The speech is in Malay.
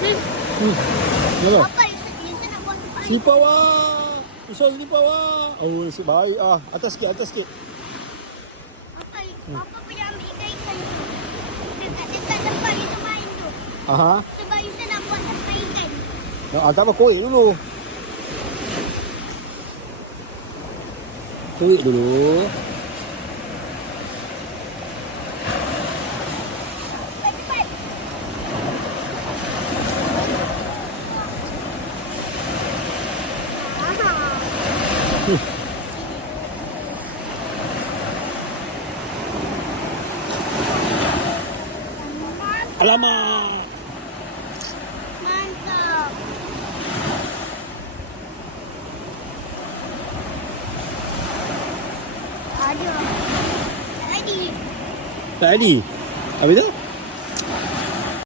Mana? Apa itu nak buat apa? Sipau ah. Usul sipau ah. Oh, nasib baik ah. Atas sikit, atas sikit. Apa punya ambil ikan-ikan tu? Dekat tempat itu main tu. Aha. Sebab Isa nak buat tempat ikan. Tak apa, korek dulu. Korek dulu. Cepat-cepat. Alamak. Mantap. Ada. Tadi. Tak jadi. Habis tu?